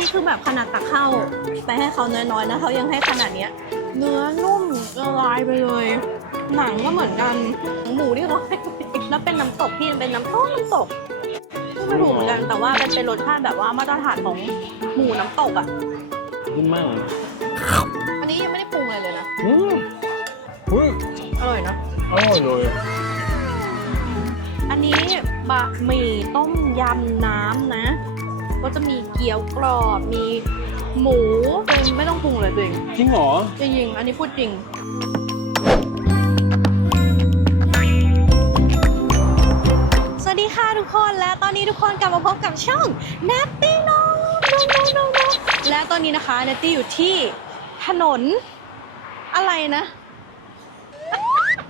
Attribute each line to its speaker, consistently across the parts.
Speaker 1: นี้คือแบบขนาดตักข้าวไปให้เขาน้อยๆนะเขายังให้ขนาดเนี้ย เนื้อนุ่มละลายไปเลย หนังก็เหมือนกันหมูที่เขาให้แล้วเป็นน้ำตกที่เป็นน้ำตกน้ำตกไม่ถูกเหมือนกันแต่ว่าเป็นเป็นรสชาติแบบว่ามาตรฐานของหมูน้ำตกอะ
Speaker 2: ขึ้นมาก
Speaker 1: อันนี้ยังไม่ได้ปรุงอะไรเลยนะ
Speaker 2: อืมเฮ้ย
Speaker 1: อร่อยเนอะ
Speaker 2: อร่อยเลย
Speaker 1: อันนี้บะหมี่ต้มยำน้ำนะ ก็จะมีเกี๊ยวกรอบ มีหมูเป็นไม่ต้องปรุงเลยตัวเอง
Speaker 2: จริงเหรอ
Speaker 1: จริงๆ อันนี้พูดจริง สวัสดีค่ะทุกคนและตอนนี้ทุกคนกลับมาพบกับช่อง n a t t y No No No No No และตอนนี้นะคะ n a t t y อยู่ที่ถนนอะไรนะ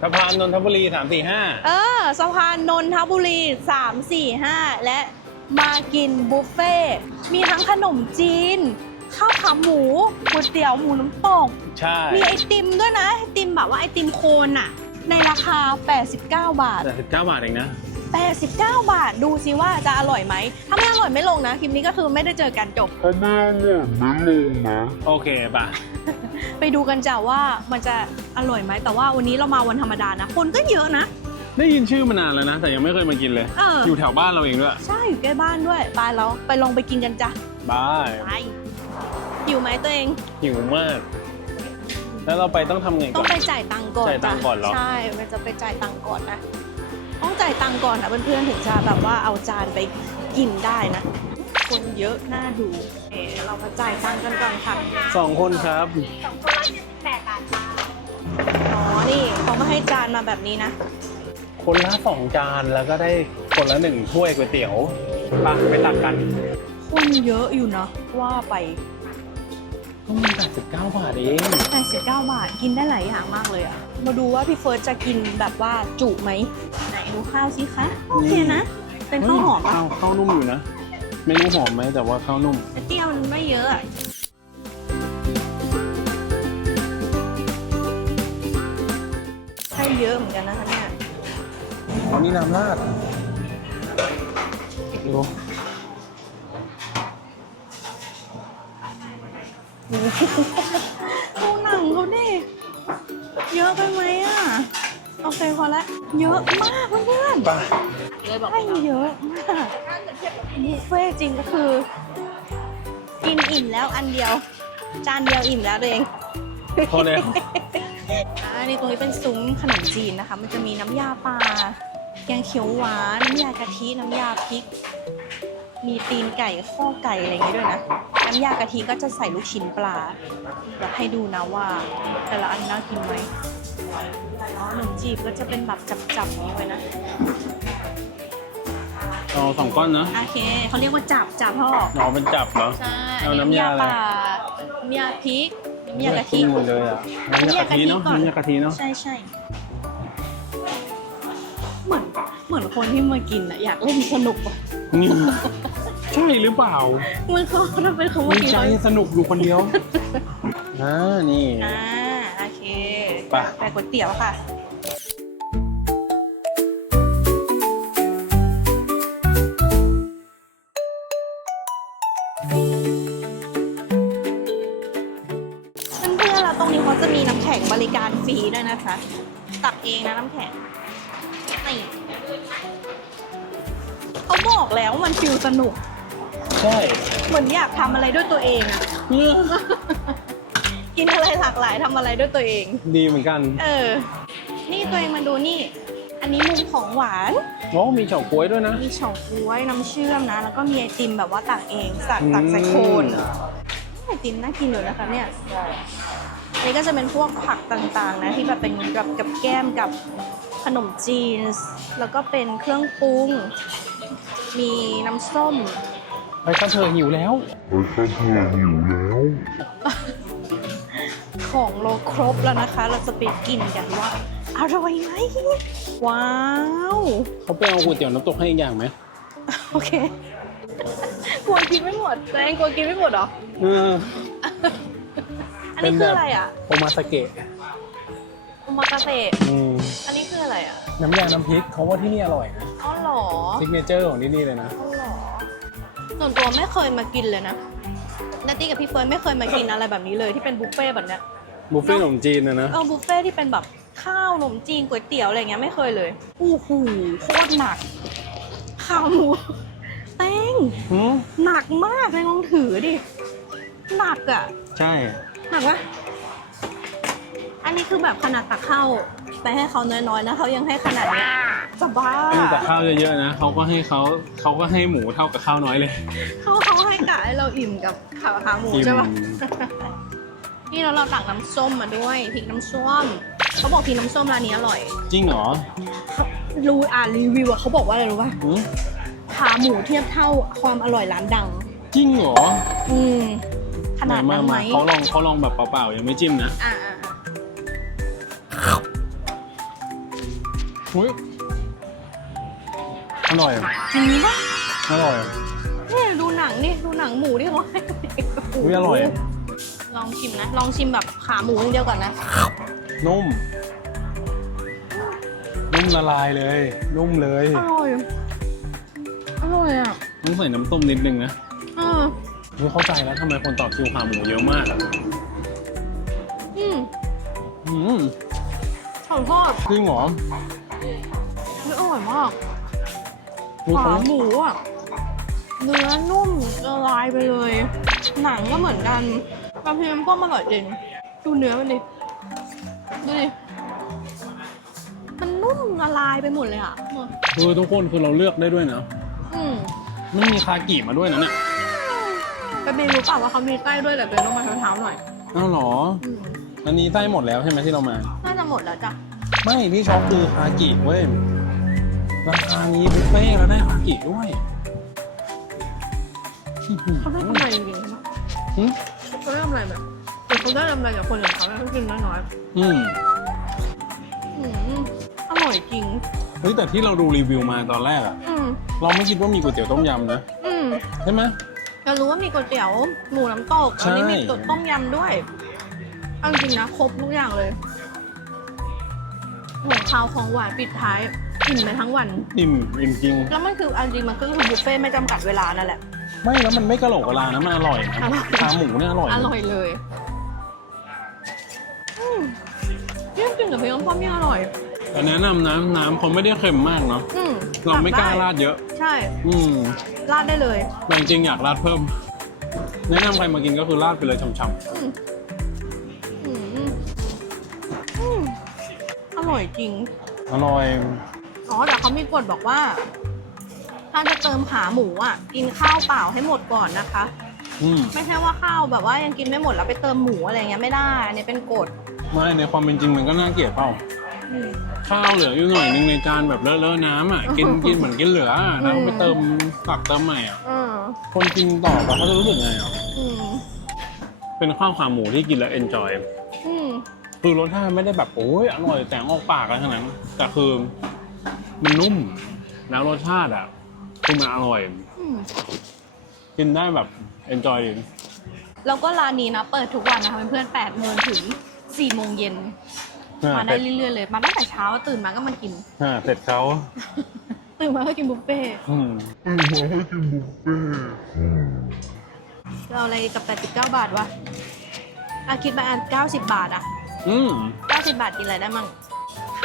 Speaker 2: สะพานนนทบุรีสามสี่ห้า
Speaker 1: เออสะพานนนทบุรี 3 4 5 และ มากินบุฟเฟ่ต์มีทั้งขนมจีน ข้าวขาหมูก๋วยเตี๋ยวหมูน้ำตก
Speaker 2: ใช่
Speaker 1: มีไอติมด้วยนะ ไอติมแบบว่าไอติมโคนอะในราคา 89 บาท
Speaker 2: แต่สิบเก้าบาทเองนะ
Speaker 1: 89 บาท ดูซิว่าจะอร่อยไหม ถ้าไม่อร่อยไม่ลงนะ คลิปนี้ก็คือไม่ได้เจอกันจบ
Speaker 3: เขาไม่อร่อยไม่ลงนะ
Speaker 2: โอเคป่ะ
Speaker 1: ไปดูกันจ้ะว่ามันจะอร่อยไหม แต่ว่าวันนี้เรามาวันธรรมดานะ คนก็เยอะนะ
Speaker 2: ได้ยินชื่อมานานแล้วนะ แต่ยังไม่เคยมากินเลย
Speaker 1: เออ
Speaker 2: อยู่แถวบ้านเราเองด้วย
Speaker 1: ใช่อยู่ใกล้บ้านด้วยไปเราไปลองไปกินกันจ้ะ
Speaker 2: บาย
Speaker 1: ไปหิวไหมตัวเอง
Speaker 2: หิวมาก แล้วเราไปต้องทำไง
Speaker 1: ต้
Speaker 2: ก่
Speaker 1: อ
Speaker 2: องน
Speaker 1: ไปจ่ายตังค์ก่อน
Speaker 2: จ่ายตังค์ก่อนเหรอ
Speaker 1: ใช่มันจะไปจ่ายตังค์ก่อนนะต้องจ่ายตังค์ก่อนนะเพื่อนๆถึงจะแบบว่าเอาจานไปกินได้นะ คนเยอะน่าดูเออเรามาจ่ายตังค์กันก่อนค่ะ
Speaker 2: สองคนครับ
Speaker 1: อ๋อนี่เขามาให้จานมาแบบนี้นะ
Speaker 2: คนละสองจานแล้วก็ได้คนละหนึ่งถ้วยก๋วยเตี๋ยวไปไปตักกัน
Speaker 1: คนเยอะอยู่นะว่าไป
Speaker 2: ก็มีแปดสิบเก้าบาทเอง
Speaker 1: 89 บาทกินได้หลายอย่างมากเลยอะมาดูว่าพี่เฟิร์สจะกินแบบว่าจุไหมไหนดูข้าวสิคะโอเคนะ เป็นข้าวหอมปะ
Speaker 2: ข้าวข้าวนุ่มอยู่นะ ไม่รู้หอมไหมแต่ว่าข้าวนุ่ม
Speaker 1: แต่เตี้ยวมันไม่เยอะอะใช่เยอะเหมือนกันนะคะ เนี่ย
Speaker 2: อ๋อนี่น้ำราดดู
Speaker 1: ดูหนังเขาดิเยอะไปไหมอะ โอเคพอละ เยอะมากเพื่อน
Speaker 2: ไป
Speaker 1: ๆให้เยอะมากบุฟเฟ่ต์จริงก็คือ กินอิ่มแล้วอันเดียว จานเดียวอิ่มแล้วตัวเอง
Speaker 2: พอแล้ว
Speaker 1: อันนี้ตรงนี้เป็นซุ้มขนมจีนนะคะ มันจะมีน้ำยาปลา แกงเขียวหวานน้ำยากะทิน้ำยาพริก มีตีนไก่ข้อไก่อะไรอย่างงี้ด้วยนะ น้ำยากะทิก็จะใส่ลูกชิ้นปลาเดี๋ยวให้ดูนะว่า แต่ละอันน่ากินไหมอ๋อขนมจีบก็จะเป็นแบบจับๆอย่างนี้ไว้นะ
Speaker 2: เอาสองก้อนนะ
Speaker 1: โอเคเขาเรียกว่าจับจับพ่อ
Speaker 2: อ๋อเป็นจับเหรอ
Speaker 1: ใช่
Speaker 2: เอาน้ำยาอะไร
Speaker 1: ปลาน้ำยาพริกน้ำยากะทิ
Speaker 2: หมดเลยอะน้ำยากะทิเนาะ
Speaker 1: ก่อน
Speaker 2: น้ำยากะทิเนาะ
Speaker 1: ใช่ใช่ เหมือนเหมือนคนที่มากินอะอยากเล่นสนุกอะ
Speaker 2: นี่ใช่หรือเปล่า
Speaker 1: มันเขาถ้าเป็นเขามา
Speaker 2: ไม่
Speaker 1: กิน
Speaker 2: ใช่
Speaker 1: เรา
Speaker 2: สนุกอยู่คนเดียวอ่านี่
Speaker 1: อ่าโอเค
Speaker 2: ไป
Speaker 1: ไปก๋วยเตี๋ยวค่ะเพื่อนๆเราตรงนี้เขาจะมีน้ำแข็งบริการฟรีด้วยนะคะ ตักเองนะน้ำแข็ง บอกแล้วว่ามันฟิลสนุก
Speaker 2: ใช่
Speaker 1: เหมือนอยากทำอะไรด้วยตัวเองอะกินอะไรหลากหลายทำอะไรด้วยตัวเอง
Speaker 2: ดีเหมือนกัน
Speaker 1: เออ นี่ตัวเองมาดูนี่ อันนี้มุมของหวาน
Speaker 2: โอ้มีเฉาก๊วยด้วยนะ
Speaker 1: มีเฉาก๊วยน้ำเชื่อมนะ แล้วก็มีไอติมแบบว่าตักเองสัก
Speaker 2: อืม
Speaker 1: ตักใส่โคนไอติมน่ากินอยู่นะคะเนี่ยอันนี้ก็จะเป็นพวกผักต่างๆ นะที่แบบเป็นกับกับแก้มกับขนมจีน แล้วก็เป็นเครื่องปรุง มีน้ำส้ม
Speaker 2: ไปก็เธอหิวแล้ว
Speaker 3: เฮ้ยเขาเธอหิวแล้ว
Speaker 1: ของโลครบแล้วนะคะ เราจะไปกินกันว่าอร่อยไหมว้าว
Speaker 2: เขาไปเอาก๋วยเตี๋ยวน้ำตกให้อีกอย่างไหม
Speaker 1: โอเคกลัวกินไม่หมดตัวเองกลัวกินไม่หมดเหรอ
Speaker 2: เออ
Speaker 1: อันนี้คืออะไรอะ
Speaker 2: โอมาสเกะ
Speaker 1: โอ มากาเสะ
Speaker 2: อืม
Speaker 1: อันนี้คืออะไรอะ
Speaker 2: น้ำยาน้ำพริกเขาว่าที่นี่อร่อยนะ
Speaker 1: อ๋อเหรอ
Speaker 2: ซิกเนเจอร์ของที่นี่เลยนะ
Speaker 1: อ๋อเหรอส่วนตัวไม่เคยมากินเลยนะนัตตี้กับพี่เฟิร์นไม่เคยมากินอะไรแบบนี้เลยที่เป็นบุฟเฟ่ต์แบบเนี้ย
Speaker 2: บุฟเฟ่ต์ขนมจีนนะนะ
Speaker 1: เออบุฟเฟ่ต์ที่เป็นแบบข้าวขนมจีนก๋วยเตี๋ยวอะไรเงี้ยไม่เคยเลยโอ้โหโคตรหนักข้าวหมูแป้ง
Speaker 2: หืม
Speaker 1: หนักมากเลยลองถือดิหนักอะ
Speaker 2: ใช่
Speaker 1: หนักปะ อันนี้คือแบบขนาดตักข้าวไปให้เขาน้อยๆนะเขายังให้ขนาดนี้จะบ้า
Speaker 2: เออแต่ข้าวเยอะๆนะเขาก็ให้เขาเขาก็ให้หมูเท่ากับข้าวน้อยเลย
Speaker 1: เขาเขาให้กะให้เราอิ่มกับขาขาหมู
Speaker 2: อิ่ม
Speaker 1: ใช่ปะนี่แล้วเราตักน้ำส้มมาด้วยพริกน้ำส้มเขาบอกพริกน้ำส้มร้านนี้อร่อย
Speaker 2: จริงเหรอ
Speaker 1: รู้อ่านรีวิวอะเขาบอกว่าอะไรรู้ป่ะ
Speaker 2: หืม
Speaker 1: ขาหมูเทียบเท่าความอร่อยร้านดัง
Speaker 2: จริงเหรอ
Speaker 1: อืมขนาดนั้นไหม
Speaker 2: มาๆเขาลองเขาลองแบบเปล่าๆยังไม่จิ้มนะ
Speaker 1: อ่า อ่า
Speaker 2: อุ้ยอร่อย
Speaker 1: จริงปะ
Speaker 2: อร่อย
Speaker 1: นี่ดูหนังนี่ดูหนังหมูที่เขาให้
Speaker 2: อุ๊ยอร่อย
Speaker 1: ลองชิมนะ ลองชิมแบบขาหมูอย่างเดียวก่อนนะ
Speaker 2: นุ่ม นุ่มละลายเลย นุ่มเลย
Speaker 1: อร่อย อร่อยอะ
Speaker 2: ต้องใส่น้ำต้มนิดนึงนะ
Speaker 1: เออ
Speaker 2: ไม่เข้าใจแล้วทำไมคนต่อคิวขาหมูเยอะมากอะ
Speaker 1: อืม
Speaker 2: อืม
Speaker 1: ขอโทษ
Speaker 2: จริงเหรอ
Speaker 1: ไม่ อร่อยมาก
Speaker 2: มี
Speaker 1: ขา
Speaker 2: คน
Speaker 1: หมูอะ เนื้อนุ่มละลายไปเลย หนังก็เหมือนกันกระเทียมก็อร่อยจริงดูเนื้อมันดิ ดูดิ มันนุ่มละลายไปหมดเลยอะ
Speaker 2: คือทุกคนคือเราเลือกได้ด้วยนะ
Speaker 1: อืม
Speaker 2: มันมีคากิมาด้วยนะเนี่ย
Speaker 1: กระเบนรู้เปล่าว่าเขามีไส้ด้วยแต่เป็นต้องมาเท้าๆหน่อย
Speaker 2: อ้าวเหรอ
Speaker 1: อืม
Speaker 2: อันนี้ไส้หมดแล้วใช่ไหมที่เรามา
Speaker 1: น่าจะหมดแล้วจ้ะ
Speaker 2: ไม่ที่ช็อปคือคากิเว้ย ราคานี้บุฟเฟ่ต์แล้วได้คากิด้วย
Speaker 1: เขาได้กำไรจริงๆใช่ไหม
Speaker 2: อืม
Speaker 1: เขาได้กำไรแบบแต่เขาได้กำไรจากคนอื่นเขาที่กินน้อย
Speaker 2: อืม
Speaker 1: ๆอืมอร่อยจริง
Speaker 2: เฮ้ยแต่ที่เราดูรีวิวมาตอนแรกอะ
Speaker 1: อืม
Speaker 2: เราไม่คิดว่ามีก๋วยเตี๋ยวต้มยำนะ
Speaker 1: อืม
Speaker 2: ใช่ไหม
Speaker 1: เรารู้ว่ามีก๋วยเตี๋ยวหมูน้ำตก
Speaker 2: ใช่
Speaker 1: อันนี้มีตุ๋นต้มยำด้วยเอาจริงๆนะ ครบทุกอย่างเลยหัวข้าวของหวานปิดท้าย อิ่มไปทั้งวัน
Speaker 2: อิ่มอิ่มจริง
Speaker 1: แล้วมันคือเอาจริงมันก็คือบุฟเฟ่ต์ไม่จำกัดเวลานั่นแหละ
Speaker 2: ไม่แล้วมันไม่กระโหลกกะลานะมันอร่อยนะ
Speaker 1: อร่อย
Speaker 2: ขาหมูเนี่ยอร่อย
Speaker 1: อร่อยเลยอืมนี่กินกับพริกน้ำส้มนี่อร่อย
Speaker 2: แต่แนะนำนะน้ำเขาไม่ได้เค็มมากเนาะ
Speaker 1: อืม
Speaker 2: เราไม่กล้า
Speaker 1: ตั
Speaker 2: ราดเยอะ
Speaker 1: ใช่
Speaker 2: อืม
Speaker 1: ราดได้เลย
Speaker 2: แต่จริงๆอยากราดเพิ่ม แนะนำใครมากินก็คือราดไปเลยช่ำ
Speaker 1: อืมอืมอืมอร่อยจริง
Speaker 2: ๆอร่อย
Speaker 1: อ๋อแต่เขามีกฎบอกว่า ถ้าจะเติมขาหมูอะ กินข้าวเปล่าให้หมดก่อนนะคะ
Speaker 2: อืม
Speaker 1: ไม่ใช่ว่าข้าวแบบว่ายังกินไม่หมดแล้วไปเติมหมูอะไรเงี้ยไม่ได้อันนี้เป็นกฎ
Speaker 2: ไม่ในความเป็นจริงมันก็น่าเกลียดเปล่า
Speaker 1: อืม
Speaker 2: ข้าวเหลืออยู่หน่อยนึงในจานแบบเลอะๆน้ำอะ กินกินเหมือนกินเหลืออะแล้วไปเติมตักเติมใหม่อะ
Speaker 1: เออ
Speaker 2: คนกินต่อไปเขาจะรู้สึกไงอะ
Speaker 1: อืม
Speaker 2: เป็นข้าวขาหมูที่กินแล้วเอนจอย
Speaker 1: อืม
Speaker 2: คือรสชาติไม่ได้แบบโอ้ยอร่อยแต่งออกปากอะไรขนาดนั้นแต่คือ มันนุ่ม แล้วรสชาติอะคือมันอร่อย
Speaker 1: อืม
Speaker 2: กินได้แบบเอนจอย
Speaker 1: แล้วก็ร้านนี้นะเปิดทุกวันนะคะเพื่อนๆ8โมงถึง4โมงเย็น มาได้เรื่อยๆเลย มาตั้งแต่เช้าตื่นมาก็มากิน
Speaker 2: อ่าเสร็จเขา
Speaker 1: ตื่นมาก็กินบุฟเฟ่ต์
Speaker 2: อืม
Speaker 3: อืมให้กินบุฟเฟ่ต์อืม
Speaker 1: เราอะไรกับ 89 บาทวะอะคิดไปอัน90 บาทอะ
Speaker 2: อืม
Speaker 1: 90 บาทกินอะไรได้มั่ง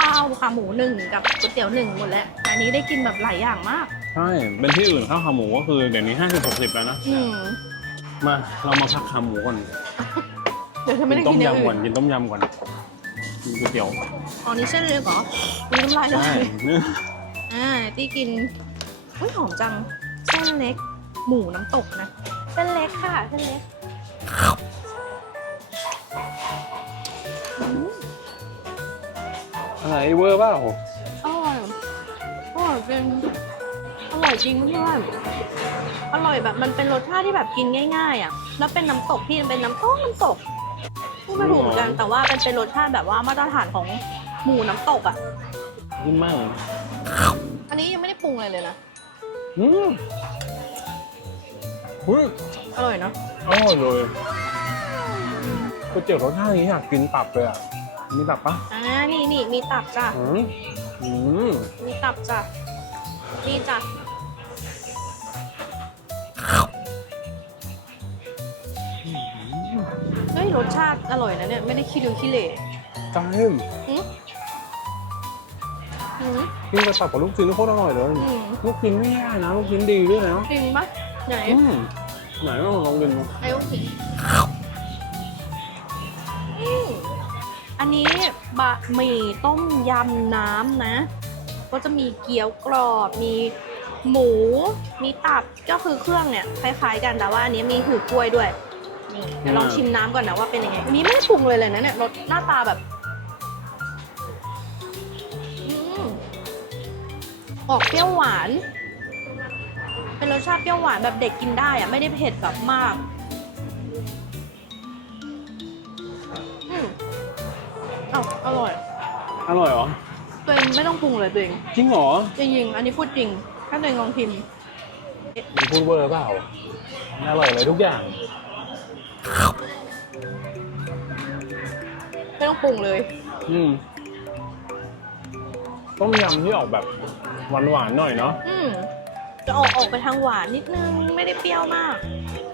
Speaker 1: ข้าวขาหมูหนึ่งกับก๋วยเตี๋ยวหนึ่งหมดแล้ว อันนี้ได้กินแบบหลายอย่างมาก
Speaker 2: ใช่ เป็นที่อื่นข้าวขาหมูก็คือเดี๋ยวนี้ห้าสิบหกสิบแล้วนะ
Speaker 1: อืม
Speaker 2: มา เรามาพักขาหมูก่อน
Speaker 1: เดี๋ยวเธอไม่
Speaker 2: กิ
Speaker 1: ได้
Speaker 2: ต้
Speaker 1: กิ
Speaker 2: ม
Speaker 1: นอย่าง
Speaker 2: ยำก่
Speaker 1: อื่
Speaker 2: อน
Speaker 1: น
Speaker 2: กินต้มยำก่อนกินก๋วยเตี๋ยว
Speaker 1: อ๋อนี่เส้นเล็กเหรอมีน้ำลายเล
Speaker 2: ใช่
Speaker 1: ย
Speaker 2: เนี่ย
Speaker 1: อ่าที่กินอุ้ยหอมจังเส้นเล็ก หมูน้ำตกนะเส้นเล็กค่ะเส้นเล็ก อะ
Speaker 2: ไรเวอร์เปล่า
Speaker 1: อร่อยอร่อยจริงอร่อยจริงเพื่อนอร่อยแบบมันเป็นรสชาติที่แบบกินง่าย ๆ อะ แล้วเป็นน้ำตกที่มันเป็นน้ำตกน้ำตกพูดไม่ถูกเหมือนกันแต่ว่าเป็นเป็นรสชาติแบบว่ามาตรฐานของหมูน้ำตกอะ
Speaker 2: ขึ้นมาก
Speaker 1: อันนี้ยังไม่ได้ปรุงอะไรเลยนะ
Speaker 2: อืมเฮ้ย
Speaker 1: อร่อยเนาะ
Speaker 2: อร่อยเลยก๋วยเตี๋ยวรสชาตินี้อยากกินตับเลยอะ มีตับปะ
Speaker 1: อ่านี่นี่มีตับจ้ะ
Speaker 2: อืมอืม
Speaker 1: มีตับจ้ะ นี่จ้ะอรสชาติอร่อยนะเนี่ย ไม่ได้ขี้ริ้วขี้เหร่
Speaker 2: จาม
Speaker 1: อืมอืม
Speaker 2: กินไปตับกับลูกชิ้นโคตรอร่อยเลย
Speaker 1: อืม
Speaker 2: ลูกชิ้นไม่แย่นะ ลูกชิ้นดีด้วยนะ
Speaker 1: จริงปะไหน
Speaker 2: อืมไหนลองลองกินดู
Speaker 1: ไอ้ลูกชิ้นอืม อันนี้บะหมี่ต้มยำน้ำนะ ก็จะมีเกี๊ยวกรอบ มีหมู มีตับ ก็คือเครื่องเนี่ยคล้ายๆกันแต่ว่าอันนี้มีหือกล้วยด้วย นี่เดี๋ยวลองชิมน้ำก่อนนะว่าเป็นยังไงอันนี้ไม่ได้ปรุงเลยเลยนะเนี่ยรสหน้าตาแบบออกเปรี้ยวหวาน เป็นรสชาติเปรี้ยวหวานแบบเด็กกินได้อะไม่ได้เผ็ดแบบมาก อ้าวอร่อย
Speaker 2: อร่อยเหรอ
Speaker 1: ตัวเองไม่ต้องปรุงเลยตัวเอง
Speaker 2: จริงเหรอ
Speaker 1: จริงๆ อันนี้พูดจริง ถ้าตัวเองลองพิมพ์
Speaker 2: มีพูดเวอร์เปล่าอร่อยเลยทุกอย่าง
Speaker 1: ไม่ต้องปรุงเลย
Speaker 2: อืมต้มยำที่ออกแบบหวานๆหน่อยเนาะ
Speaker 1: อืมจะออกออกไปทางหวานนิดนึง ไม่ได้เปรี้ยวมาก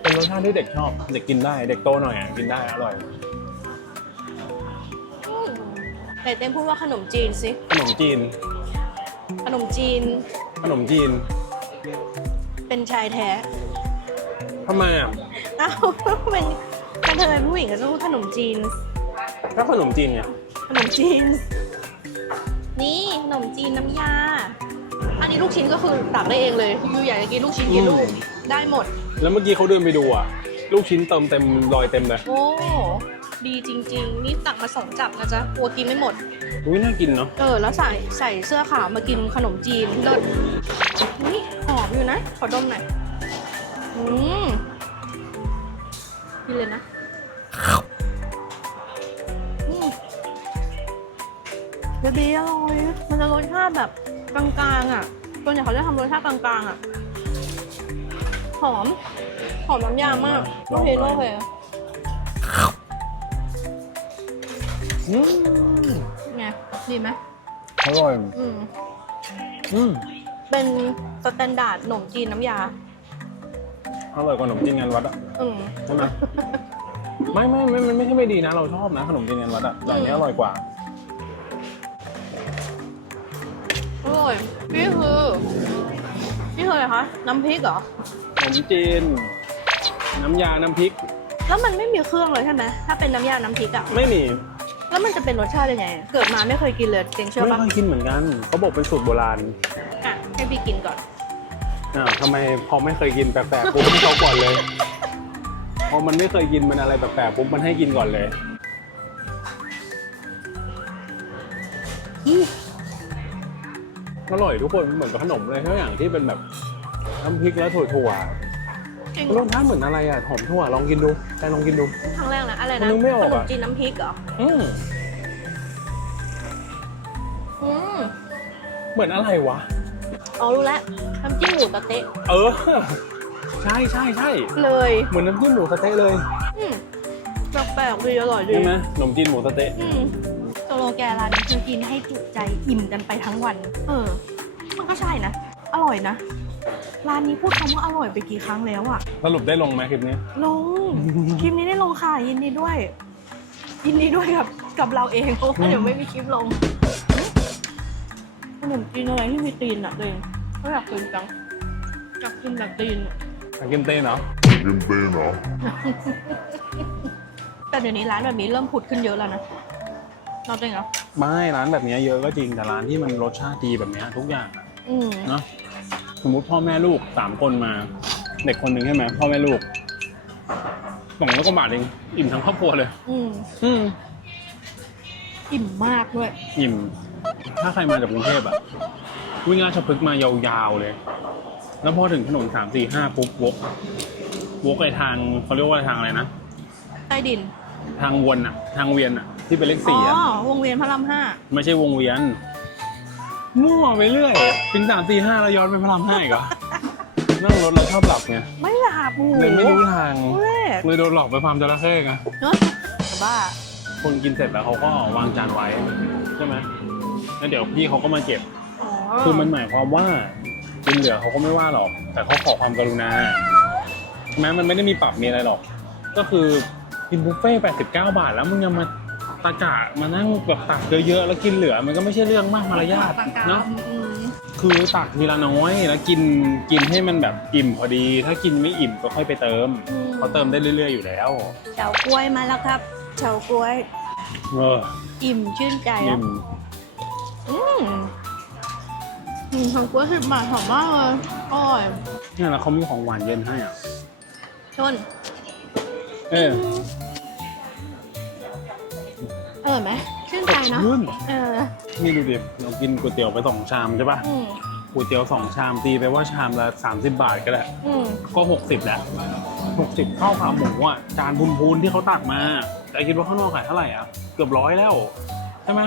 Speaker 2: เป็นรสชาติที่เด็กชอบ เด็กกินได้ เด็กโตหน่อยอะกินได้อร่อย
Speaker 1: อืม แต่เต้นพูดว่าขนมจีนสิ
Speaker 2: ขนมจีน
Speaker 1: ขนมจีน
Speaker 2: ขนมจีน
Speaker 1: เป็นชายแท้
Speaker 2: ทำไมอะ
Speaker 1: อ้าวเป็นกระเทยผู้หญิงก็จะพูดขนมจีน
Speaker 2: ถ้าขนมจีนเนี่ย
Speaker 1: ขนมจีน นี่ขนมจีนน้ำยา อันนี้ลูกชิ้นก็คือตักได้เองเลยยูอยากจะกินลูกชิ้นกี่ลูกได้หมด
Speaker 2: แล้วเมื่อกี้เขาเดินไปดูอะ ลูกชิ้นเติมเต็มรอยเต็มเลย
Speaker 1: โอ้ ดีจริง ๆ นี่ตักมาสองจับนะจ๊ะกลัวกินไม่หมด
Speaker 2: อุ้ยน่ากินเนาะ
Speaker 1: เออ แล้วใส่ใส่เสื้อขาวมากินขนมจีนเลิศนี่หอมอยู่นะ ขอดมหน่อย อืมกินเลยนะอืมเบบีอร่อยมันจะรสชาติแบบกลางๆอะส่วนใหญ่เขาจะทำรสชาติกลางๆอะ หอม หอมน้ำยางมากโอเคโอเค
Speaker 2: อืม
Speaker 1: ไงดีไหม
Speaker 2: อร่อย
Speaker 1: อืม
Speaker 2: อืม
Speaker 1: เป็นสแตนดาร์ดขนมจีนน้ำยา
Speaker 2: อร่อยกว่าขนมจีนงานวัดอะ
Speaker 1: อืม
Speaker 2: ใช่ไหม ไม่ไม่ไม่มันไม่ใช่ไม่ดีนะ เราชอบนะขนมจีนงานวัดอะแต่อันนี้อร่อยกว่า
Speaker 1: อร่อยนี่คือนี่คืออะไรคะ น้ำพริกเหรอ
Speaker 2: ขนมจีน น้ำยา น้ำพริก
Speaker 1: แล้วมันไม่มีเครื่องเลยใช่ไหม ถ้าเป็นน้ำยา น้ำพริกอะ
Speaker 2: ไม่มี
Speaker 1: แล้วมันจะเป็นรสชาติยังไง เกิดมาไม่เคยกินเลยเจงเชื่อ
Speaker 2: ไม่
Speaker 1: ปะ
Speaker 2: เคยกินเหมือนกันเขาบอกเป็นสูตรโบราณ
Speaker 1: อะให้พี่กินก่อน
Speaker 2: อ่าวทำไมพอไม่เคยกินแปลกๆปุ๊บให้เขาก่อนเลยพอมันไม่เคยกินมันอะไรแปลกๆปุ๊บมันให้กินก่อนเลยอืมอร่อยทุกคนเหมือนกับขนมเลยทุกอย่างที่เป็นแบบน้ำพริกแล้วถั่ว
Speaker 1: จริง
Speaker 2: ๆรสชาติเหมือนอะไรอะหอมถั่วลองกินดูแต่ลองกินดู
Speaker 1: ครั้งแรกนะอะไร
Speaker 2: มั
Speaker 1: นะ
Speaker 2: นนึกไม่ออก
Speaker 1: ข
Speaker 2: อะ
Speaker 1: นมจีนน้ำพริกเหรอ
Speaker 2: อืม
Speaker 1: อืม
Speaker 2: เหมือนอะไรวะ
Speaker 1: อ๋อรู้แล้วน้ำจิ้มหมูตะเต๊ะ
Speaker 2: เออ ใช่ใช่ใช่
Speaker 1: เลย
Speaker 2: เหมือนน้ำจิ้มหมูสะเต๊ะเลย
Speaker 1: อืมแปลกๆดีอร่อยดี
Speaker 2: ใช่ไหมขนมจีนหมูสะเต๊ะ
Speaker 1: อืมโซโลแกนร้านนี้คือกินให้จุใจอิ่มกันไปทั้งวัน เออ มันก็ใช่นะ อร่อยนะ ร้านนี้พูดคำว่าอร่อยไปกี่ครั้งแล้วอะ
Speaker 2: สรุปได้ลงไหมคลิปนี้
Speaker 1: ลง คลิปนี้ได้ลงค่ะยินดีด้วย ยินดีด้วยกับกับเราเองเพราะว่าเดี๋ยวไม่มีคลิปลงขนมจีนอะไรที่มีตีนอะตัวเองก็อยากกินจังอยากกินแบบตีนอะ
Speaker 2: อยากกินเต้นเนาะ
Speaker 3: กินเต้นเหรอ
Speaker 1: แต่เดี๋ยวนี้ร้านแบบนี้เริ่มผุดขึ้นเยอะแล้วนะเราจริงเหรอ
Speaker 2: ไม่ร้านแบบนี้เยอะก็จริงแต่ร้านที่มันรสชาติดีแบบนี้ทุกอย่างอะ
Speaker 1: อืม
Speaker 2: เนาะ สมมุติพ่อแม่ลูกสามคนมา เด็กคนหนึ่งใช่ไหมพ่อแม่ลูกสองร้อยกว่าบาทเองอิ่มทั้งครอบครัวเลย
Speaker 1: อืม
Speaker 2: อืม
Speaker 1: อิ่มมากด้วย
Speaker 2: อิ่ม ถ้าใครมาจากกรุงเทพอะวิ่งราชพฤกษ์มายาวๆเลย แล้วพอถึงถนนสามสี่ห้าปุ๊บวกวกไอทางเขาเรียกว่าทางอะไรนะ
Speaker 1: ใต้ดิน
Speaker 2: ทางวนอะทางเวียนอะที่เป็นเลข
Speaker 1: อ๋
Speaker 2: สี่อะ
Speaker 1: อวงเวียนพระรามห้า
Speaker 2: ไม่ใช่วงเวียน มั่วไปเรื่อยถึงสามสี่ห้าแล้วย้อนไปพระรามห้าอีกเหรอนั่งรถเราชอบหลับไง
Speaker 1: ไม่หลับโอ้โห
Speaker 2: เลยไม่รู้ทาง
Speaker 1: แรก
Speaker 2: เลยโดนหลอกไปฟาร์มจระเข้ไง
Speaker 1: เนอะแต่บ้า
Speaker 2: คนกินเสร็จแล้วเขาก็วางจานไว้ใช่ไหมแล้วเดี๋ยวพี่เขาก็มาเก็บ
Speaker 1: อ๋อ
Speaker 2: คือมันหมายความว่ากินเหลือเขาก็ไม่ว่าหรอก แต่เขาขอความกรุณาแม้มันไม่ได้มีปรับมีอะไรหรอก ก็คือกินบุฟเฟ่ต์89 บาทแล้วมึงยังมา ตะกะมานั่งแบบตักเยอะๆแล้วกินเหลือมันก็ไม่ใช่เรื่องมากมารยาท
Speaker 1: ปากกา
Speaker 2: เนาะ
Speaker 1: อืม
Speaker 2: คือตักทีละน้อยแล้วกินกินให้มันแบบอิ่มพอดี ถ้ากินไม่อิ่มก็ค่อยไปเติมเขาเติมได้เรื่อยๆอยู่แล้ว
Speaker 1: เฉาก๊วยมาแล้วครับเฉาก๊วย
Speaker 2: เออ
Speaker 1: อิ่มชื่นใจ
Speaker 2: อิ่
Speaker 1: แล้ว
Speaker 2: ม
Speaker 1: อืมอืมเฉาก๊วยสิบบาทหอมมากเลยอร่อย
Speaker 2: เนี่ยแล้วเขามีของหวานเย็นให้อะ
Speaker 1: ชน
Speaker 2: เออ
Speaker 1: อร่อยไหมชื่นใจเนอะ
Speaker 2: ยื่น
Speaker 1: เออ
Speaker 2: นี่ดูดิเรากินก๋วยเตี๋ยวไปสองชามใช่ปะ
Speaker 1: อืม
Speaker 2: ก๋วยเตี๋ยวสองชามตีไปว่าชามละ 30 บาทก็ได้
Speaker 1: อืม
Speaker 2: ก็หกสิบแหละหกสิบข้าวขาหมูอะจานพูนๆที่เขาตักมา แต่คิดว่าข้างนอกขายเท่าไหร่อะ เกือบร้อยแล้ว ใช่ไหม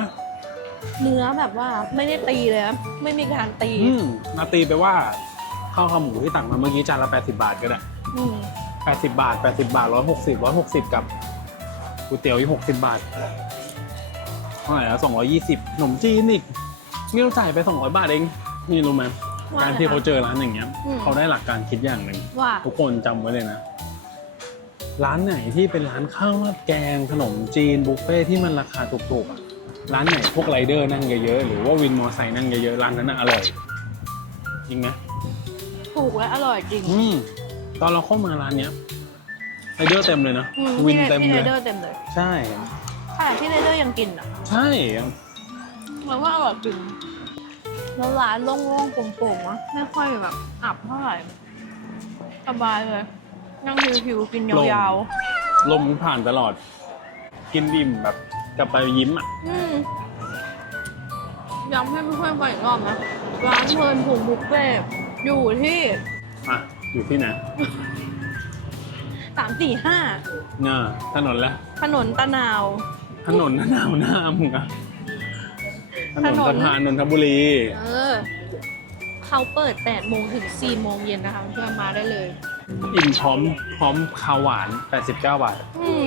Speaker 1: เนื้อแบบว่าไม่ได้ตีเลยนะไม่มีการตี
Speaker 2: อืมนาตีไปว่าข้าวขาหมูที่ตักมาเมื่อกี้จานละ 80 บาทก็ได้
Speaker 1: อืม
Speaker 2: 80 บาท 80 บาท 160 160 กับก๋วยเตี๋ยวอีก60 บาท เท่าไหร่ละ220ขนมจีนอีกนี่เราจ่ายไป200บาทเอง นี่รู้ไหม
Speaker 1: ว่า
Speaker 2: การที่เขาเจอร้านอย่างเงี้ย
Speaker 1: อืม
Speaker 2: เขาได้หลักการคิดอย่างหนึ่ง
Speaker 1: ว่า
Speaker 2: ทุกคนจำไว้เลยนะ ร้านไหนที่เป็นร้านข้าวราดแกงขนมจีนบุฟเฟ่ที่มันราคาถูกๆอะร้านไหนพวกไรเดอร์นั่งเยอะๆหรือว่าวินมอเตอร์ไซค์นั่งเยอะๆร้านนั้นน่ะอร่อยจริงไหม
Speaker 1: ถูกและอร่อยจริง
Speaker 2: อืมตอนเราเข้ามาร้านเนี้ยไรเดอร์เต็มเลยนะ
Speaker 1: อืม
Speaker 2: วิน
Speaker 1: ที่
Speaker 2: เต็ม
Speaker 1: ที่
Speaker 2: เล
Speaker 1: ไร
Speaker 2: ย
Speaker 1: เดอร์เต็มเลย
Speaker 2: ใช่
Speaker 1: ขนาดที่ไรเดอร์ยังกินอะ
Speaker 2: ใช่
Speaker 1: มันว่าอร่อยจริงแล้วร้านโล่งๆโปร่งๆนะไม่ค่อยแบบอับเท่าไหร่สบายเลย นั่งชิวๆกินยาว
Speaker 2: ลมผ่านตลอด กินดิ่มแบบกลับไปยิ้มอะ
Speaker 1: ๆอืมย้ำให้เพื่อนๆไปอีกรอบนะ ร้านเพลินผูกบุฟเฟ่ต์อยู่ที่
Speaker 2: อะ อยู่ที่ไหน
Speaker 1: สามสี่ห้า
Speaker 2: เนี่ยถนนละ
Speaker 1: ถนนตะนาว
Speaker 2: ถนนหนาวหน้ามึงอะถนน
Speaker 1: ถนน
Speaker 2: สะพานนนทบุรี
Speaker 1: เออ เขาเปิด8โมงถึง4โมงเย็นนะคะเพื่อนมาได้เลย
Speaker 2: อิ่มพร้อมพร้อมข้าวหวาน 89 บาท
Speaker 1: อืม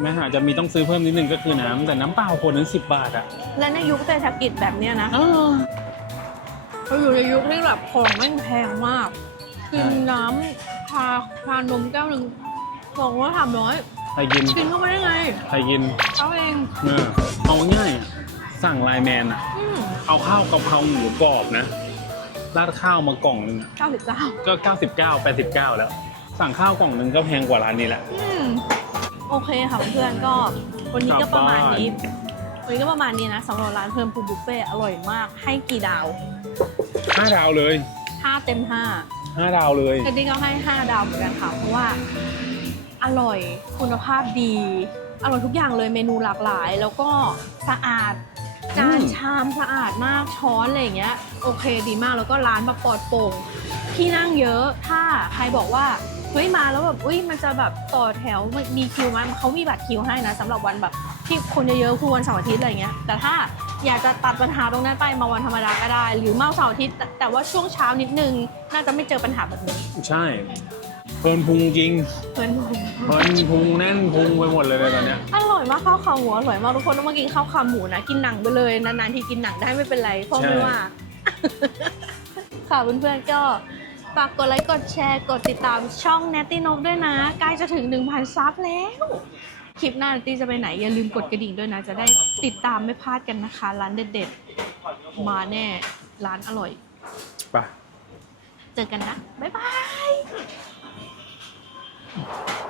Speaker 2: แม้อาจจะมีต้องซื้อเพิ่มนิดนึงก็คือน้ำแต่น้ำเปล่าคนนึง10 บาทอะ
Speaker 1: และในยุคเศรษฐกิจแบบเนี้ยนะ
Speaker 2: เออ
Speaker 1: เราอยู่ในยุคที่แบบของแม่งแพงมากกิน
Speaker 2: ใช่
Speaker 1: น้ำชาชานมแก้วหนึ่งสองร้อยสามร้อย
Speaker 2: ใครกิน
Speaker 1: กินเข้าไปได้ไง
Speaker 2: ใครกิน
Speaker 1: เขาเอง
Speaker 2: เออเอาง่ายอะสั่งไลน์แมนอะ
Speaker 1: อืม
Speaker 2: เอาข้าวกะเพราหมูกรอบนะราดข้าวมากล่องนึงอะ
Speaker 1: เก้าสิบเก้า
Speaker 2: ก็ 99 89 แล้ว สั่งข้าวกล่องนึงก็แพงกว่าร้านนี้แหละ
Speaker 1: อืมโอเคค่ะเพื่อนๆก็ วันนี้ก็ประมาณนี้ วันนี้ก็ประมาณนี้นะสำหรับร้านเพิ่มพูบุฟเฟ่ต์อร่อยมาก ให้กี่ดาว
Speaker 2: 5 ดาวเลย
Speaker 1: ห้าเต็มห้า
Speaker 2: 5 ดาวเลย
Speaker 1: เจนนี่ก็ให้5ดาวเหมือนกันค่ะเพราะว่า อร่อยคุณภาพดี อร่อยทุกอย่างเลยเมนูหลากหลาย แล้วก็สะอาดจาน
Speaker 2: อืม
Speaker 1: ชามสะอาดมากช้อนอะไรอย่างเงี้ยโอเคดีมากแล้วก็ร้านแบบปลอดโปร่งที่นั่งเยอะถ้าใครบอกว่าเฮ้ยมาแล้วแบบอุ้ยมันจะแบบต่อแถวมีคิวไหมเขามีบัตรคิวให้นะสำหรับวันแบบที่คนเยอะๆคือวันเสาร์อาทิตย์อะไรเงี้ย แต่ถ้าอยากจะตัดปัญหาตรงนั้นไปมาวันธรรมดาก็ได้ หรือมาเสาร์อาทิตย์แต่แต่ว่าช่วงเช้านิดนึง น่าจะไม่เจอปัญหาแบบนี้
Speaker 2: ใช่ เพลินพุงจริง
Speaker 1: เพื่อน
Speaker 2: เพลินพุงแน่นพุงไปหมดเลยตอนเนี้ย
Speaker 1: อร่อยมากข้าวขาหมูอร่อยมากทุกคนต้องมากินข้าวขาหมูนะกินหนังไปเลยนานๆที่กินหนังได้ไม่เป็นไรเพราะไม่ว่า ค่ะเพื่อนๆก็ฝากกดไลค์กดแชร์กดติดตามช่อง n a t t y n o ด้วยนะใกล้จะถึง 1,000 ซับแล้ว คลิปหน้า n a t t y จะไปไหน อย่าลืมกดกระดิ่งด้วยนะ จะได้ติดตามไม่พลาดกันนะคะ ร้านเด็ดๆ มาแน่ร้านอร่อย
Speaker 2: ไป
Speaker 1: เจอกันนะ บ๊ายบาย Thank you.